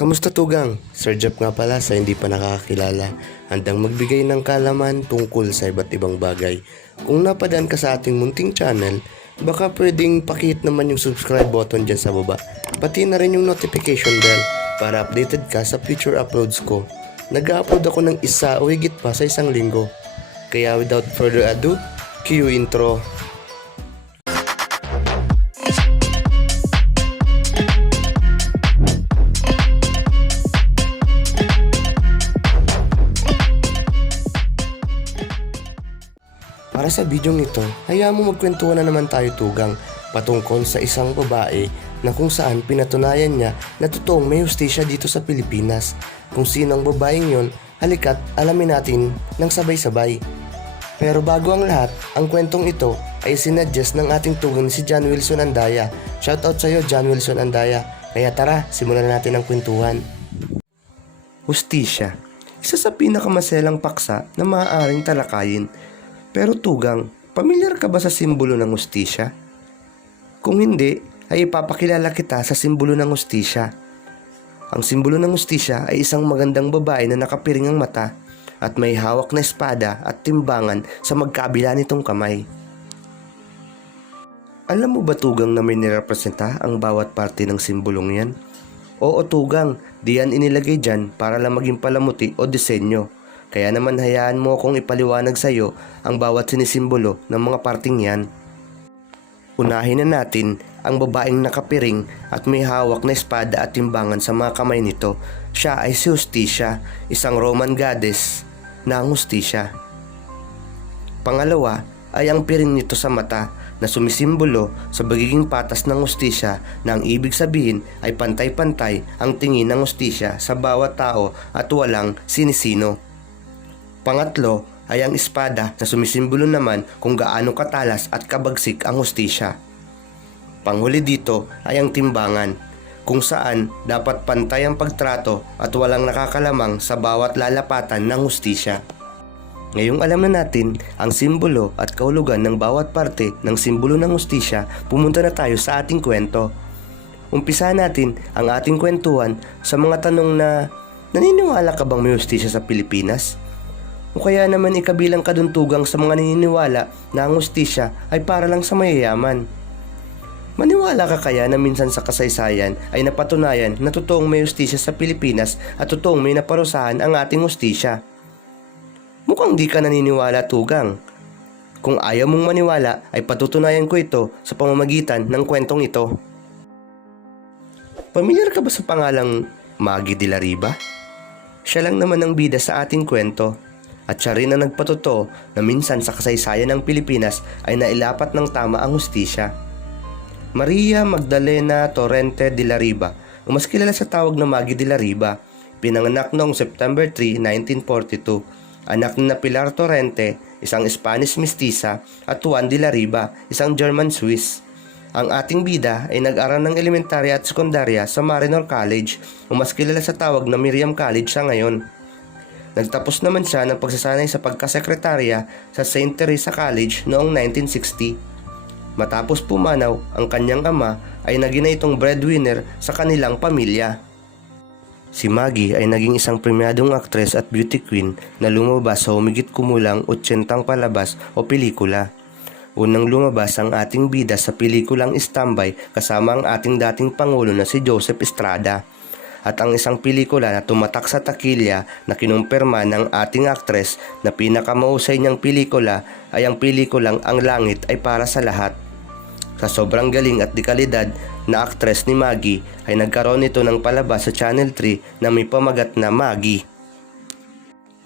Kamusta tugang? Sir Jeff nga pala sa hindi pa nakakakilala, handang magbigay ng kalaman tungkol sa iba't ibang bagay. Kung napadaan ka sa ating munting channel, baka pwedeng pakihit naman yung subscribe button dyan sa baba. Pati na rin yung notification bell para updated ka sa future uploads ko. Nag-upload ako ng isa o higit pa sa isang linggo. Kaya without further ado, cue intro. Para sa bidyong ito, hayaan mo magkwentuhan na naman tayo tugang patungkol sa isang babae na kung saan pinatunayan niya na totoong may hustisya dito sa Pilipinas. Kung sino ang babaeng yon, halika't alamin natin ng sabay-sabay. Pero bago ang lahat, ang kwentong ito ay sinuggest ng ating tugang si John Wilson Andaya. Shoutout sa iyo John Wilson Andaya. Kaya tara, simulan natin ang kwentuhan. Hustisya, isa sa pinakamaselang paksa na maaaring talakayin. Pero tugang, pamilyar ka ba sa simbolo ng hustisya? Kung hindi, ay ipapakilala kita sa simbolo ng hustisya. Ang simbolo ng hustisya ay isang magandang babae na nakapiring ang mata at may hawak na espada at timbangan sa magkabila nitong kamay. Alam mo ba tugang na may nirepresenta ang bawat parte ng simbolong yan? Oo tugang, diyan inilagay dyan para lang maging palamuti o disenyo. Kaya naman hayaan mo akong ipaliwanag sa iyo ang bawat sinisimbolo ng mga parting yan. Unahin na natin ang babaeng nakapiring at may hawak na espada at timbangan sa mga kamay nito. Siya ay si Hustisya, isang Roman goddess na ang hustisya. Pangalawa ay ang piring nito sa mata na sumisimbolo sa pagiging patas ng hustisya na ang ibig sabihin ay pantay-pantay ang tingin ng hustisya sa bawat tao at walang sinisino. Pangatlo ay ang espada na sumisimbolo naman kung gaano katalas at kabagsik ang hustisya. Panghuli dito ay ang timbangan, kung saan dapat pantay ang pagtrato at walang nakakalamang sa bawat lalapatan ng hustisya. Ngayong alam na natin ang simbolo at kahulugan ng bawat parte ng simbolo ng hustisya, pumunta na tayo sa ating kwento. Umpisahan natin ang ating kwentuhan sa mga tanong na naniniwala ka bang may hustisya sa Pilipinas? O kaya naman ikabilang kaduntugang sa mga naniniwala na ang hustisya ay para lang sa mayayaman. Maniwala ka kaya na minsan sa kasaysayan ay napatunayan na totoong may hustisya sa Pilipinas at totoong may naparusahan ang ating hustisya? Mukhang di ka naniniwala tugang. Kung ayaw mong maniwala ay patutunayan ko ito sa pamamagitan ng kwentong ito. Pamilyar ka ba sa pangalang Maggie de la Riva? Siya lang naman ang bida sa ating kwento. At siya rin ang nagpatotoo na minsan sa kasaysayan ng Pilipinas ay nailapat ng tama ang hustisya. Maria Magdalena Torrente de la Riva, o mas kilala sa tawag na Maggie de la Riva, pinanganak noong September 3, 1942. Anak ni Pilar Torrente, isang Spanish mestiza, at Juan de la Riva, isang German-Swiss. Ang ating bida ay nag-aral ng elementarya at sekundarya sa Marinol College, o mas kilala sa tawag na Miriam College sa ngayon. Nagtapos naman siya ng pagsasanay sa pagkasekretarya sa St. Teresa College noong 1960. Matapos pumanaw, ang kanyang ama ay naging itong breadwinner sa kanilang pamilya. Si Maggie ay naging isang premyadong aktres at beauty queen na lumabas sa humigit kumulang 80 palabas o pelikula. Unang lumabas ang ating bida sa pelikulang Istambay kasama ang ating dating Pangulo na si Joseph Estrada. At ang isang pelikula na tumatak sa takilya na kinumpirma ng ating aktres na pinakamahusay niyang pelikula ay ang pelikulang Ang Langit ay Para sa Lahat. Sa sobrang galing at dekalidad na aktres ni Maggie ay nagkaroon ito ng palabas sa Channel 3 na may pamagat na Maggie.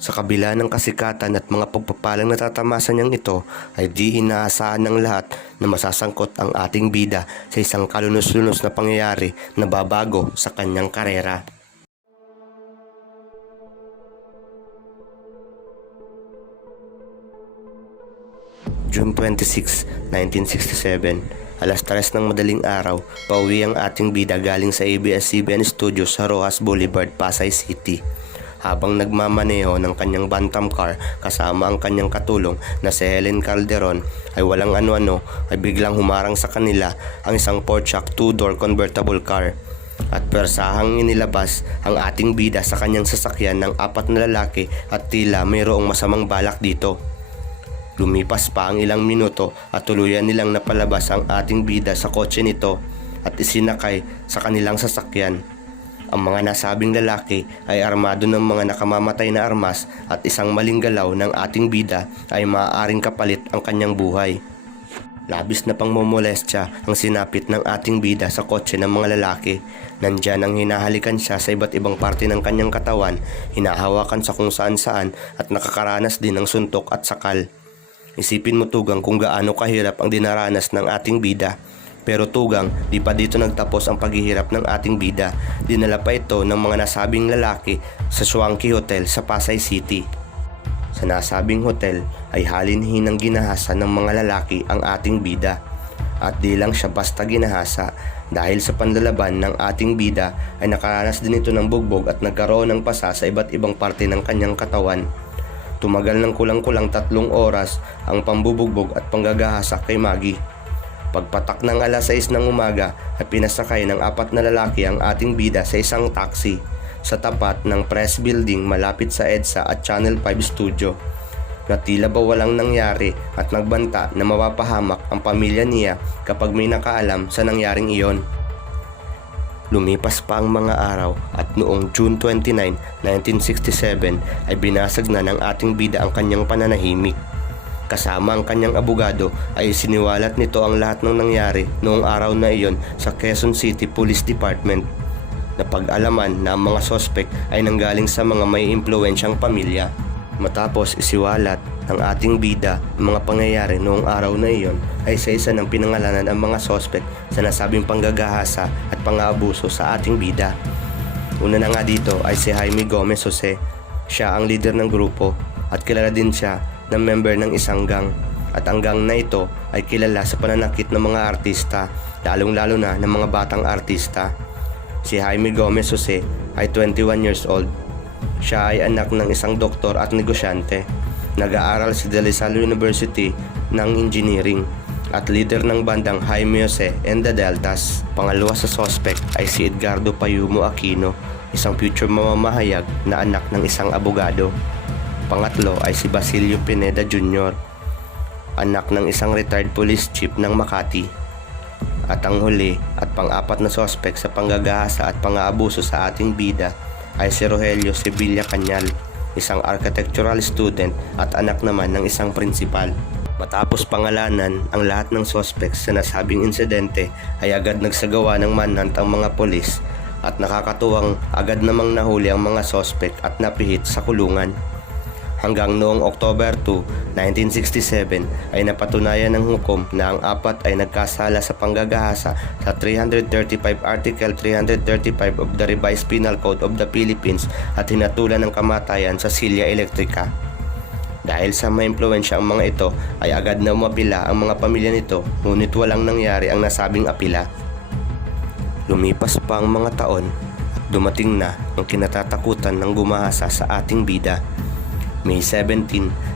Sa kabila ng kasikatan at mga pagpapalang natatamasan niyang ito ay di inaasahan ng lahat na masasangkot ang ating bida sa isang kalunos-lunos na pangyayari na babago sa kanyang karera. June 26, 1967, alas 3 ng madaling araw, pauwi ang ating bida galing sa ABS-CBN Studios sa Rojas Boulevard, Pasay City. Habang nagmamaneho ng kanyang bantam car kasama ang kanyang katulong na si Helen Calderon ay walang ano-ano ay biglang humarang sa kanila ang isang Porsche 2-door convertible car. at persahang inilabas ang ating bida sa kanyang sasakyan ng 4 na lalaki at tila mayroong masamang balak dito. Lumipas pa ang ilang minuto at tuluyan nilang napalabas ang ating bida sa kotse nito at isinakay sa kanilang sasakyan. Ang mga nasabing lalaki ay armado ng mga nakamamatay na armas at isang maling galaw ng ating bida ay maaaring kapalit ang kanyang buhay. Labis na pangmomolestya ang sinapit ng ating bida sa kotse ng mga lalaki. Nandyan ang hinahalikan siya sa iba't ibang parte ng kanyang katawan, hinahawakan sa kung saan-saan at nakakaranas din ng suntok at sakal. Isipin mo tugang kung gaano kahirap ang dinaranas ng ating bida. Pero tugang, di pa dito nagtapos ang paghihirap ng ating bida. Dinala pa ito ng mga nasabing lalaki sa Swanky Hotel sa Pasay City. Sa nasabing hotel ay halinhinang ginahasa ng mga lalaki ang ating bida. At di lang siya basta ginahasa, dahil sa panlalaban ng ating bida ay nakaranas din ito ng bugbog at nagkaroon ng pasa sa iba't ibang parte ng kanyang katawan. Tumagal ng kulang-kulang 3 oras ang pambubugbog at panggagahasa kay Maggie. Pagpatak ng alas 6 ng umaga ay pinasakay ng 4 na lalaki ang ating bida sa isang taxi sa tapat ng press building malapit sa EDSA at Channel 5 studio, na tila ba walang nangyari at nagbanta na mapapahamak ang pamilya niya kapag may nakaalam sa nangyaring iyon. Lumipas pa ang mga araw at noong June 29, 1967 ay binasag na ng ating bida ang kanyang pananahimik. Kasama ang kanyang abogado ay siniwalat nito ang lahat ng nangyari noong araw na iyon sa Quezon City Police Department. Napag-alaman na ang mga sospek ay nanggaling sa mga may impluwensyang pamilya. Matapos isiwalat ng ating bida ang mga pangyayari noong araw na iyon ay sa isa ng pinangalanan ang mga sospek sa nasabing panggagahasa at pang-aabuso sa ating bida. Una na nga dito ay si Jaime Gomez Jose. Siya ang leader ng grupo at kilala din siya na member ng isang gang. At ang gang na ito ay kilala sa pananakit ng mga artista, lalong-lalo na ng mga batang artista. Si Jaime Gomez Jose ay 21 years old. Siya ay anak ng isang doktor at negosyante. Nag-aaral sa De La Salle University ng Engineering at leader ng bandang Jaime Jose and the Deltas. Pangalawa sa suspect ay si Edgardo Payumo Aquino, isang future mamamahayag na anak ng isang abogado. Pangatlo ay si Basilio Pineda Jr., anak ng isang retired police chief ng Makati. At ang huli at pang-4 na suspect sa panggagahasa at pang-aabuso sa ating bida ay si Rogelio Sevilla Cañal, isang architectural student at anak naman ng isang principal. Matapos pangalanan ang lahat ng suspects sa nasabing insidente ay agad nagsagawa ng manhunt ang mga polis at nakakatuwang agad namang nahuli ang mga suspect at napihit sa kulungan. Hanggang noong October 2, 1967 ay napatunayan ng hukom na ang 4 ay nagkasala sa panggagahasa sa 335 Article 335 of the Revised Penal Code of the Philippines at hinatulan ng kamatayan sa silya elektrika. Dahil sa maimpluwensya ang mga ito ay agad na umapila ang mga pamilya nito, ngunit walang nangyari ang nasabing apila. Lumipas pa ang mga taon at dumating na ang kinatatakutan ng gumahasa sa ating bida. May 17,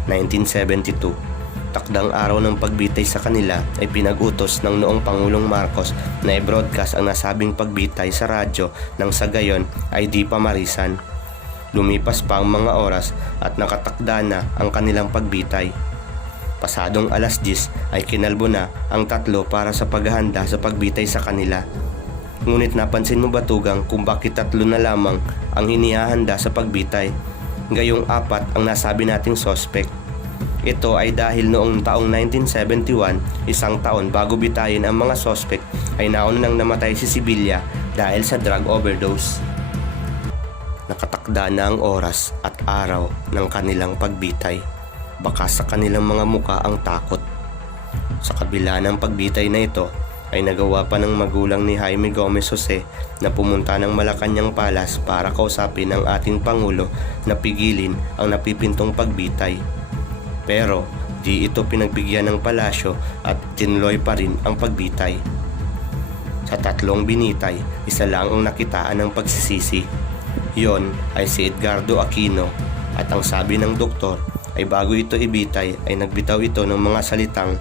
1972, takdang araw ng pagbitay sa kanila ay pinag-utos ng noong Pangulong Marcos na i-broadcast ang nasabing pagbitay sa radyo nang sa gayon ay di pa marisan. Lumipas pa ang mga oras at nakatakda na ang kanilang pagbitay. Pasadong alas 10 ay kinalbo na ang 3 para sa paghahanda sa pagbitay sa kanila. Ngunit napansin mo ba tugang kung bakit 3 na lamang ang hinihahanda sa pagbitay? Gayong 4 ang nasabi nating suspect. Ito ay dahil noong taong 1971, isang taon bago bitayin ang mga suspect, ay nauna nang namatay si Sevilla dahil sa drug overdose. Nakatakda na ang oras at araw ng kanilang pagbitay. Baka sa kanilang mga muka ang takot. Sa kabila ng pagbitay na ito, ay nagawa pa ng magulang ni Jaime Gomez Jose na pumunta ng Malacañang Palace para kausapin ang ating Pangulo na pigilin ang napipintong pagbitay. Pero di ito pinagbigyan ng palasyo at tinuloy pa rin ang pagbitay. Sa 3 binitay, isa lang ang nakitaan ng pagsisisi. Yon ay si Edgardo Aquino at ang sabi ng doktor ay bago ito ibitay ay nagbitaw ito ng mga salitang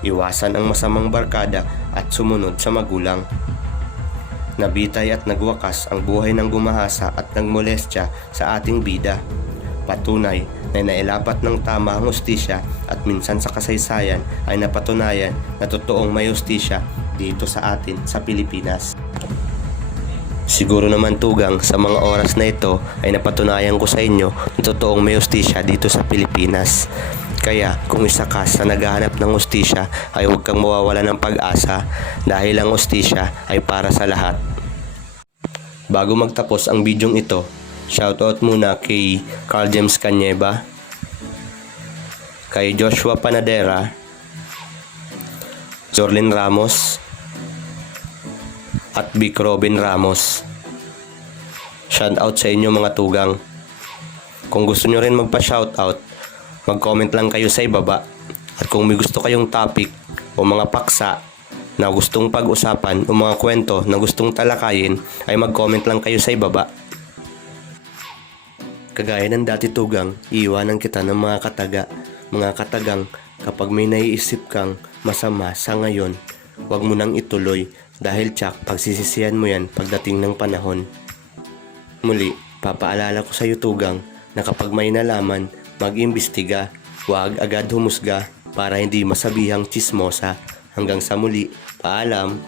iwasan ang masamang barkada at sumunod sa magulang. Nabitay at nagwakas ang buhay ng gumahasa at nagmolestya sa ating bida. Patunay na nailapat ng tama ang hustisya at minsan sa kasaysayan ay napatunayan na totoong may hustisya dito sa atin sa Pilipinas. Siguro naman tugang sa mga oras na ito ay napatunayan ko sa inyo na totoong may hustisya dito sa Pilipinas. Kaya kung isa ka sa naghahanap ng hustisya ay huwag kang mawawala ng pag-asa dahil ang hustisya ay para sa lahat. Bago magtapos ang bidyong ito, shoutout muna kay Carl James Canyeba, kay Joshua Panadera, Jorlin Ramos, at Vic Robin Ramos. Shoutout sa inyo mga tugang. Kung gusto nyo rin magpa-shoutout, mag-comment lang kayo sa ibaba. At kung may gusto kayong topic o mga paksa na gustong pag-usapan o mga kwento na gustong talakayin, ay mag-comment lang kayo sa ibaba. Kagaya ng dati tugang, iiwanan kita ng mga kataga. Mga katagang, kapag may naiisip kang masama sa ngayon, huwag mo nang ituloy dahil tsak pagsisisihan mo yan pagdating ng panahon. Muli, papaalala ko sa iyo tugang na kapag may nalaman, mag-imbestiga, huwag agad humusga para hindi masabihang tsismosa. Hanggang sa muli, paalam.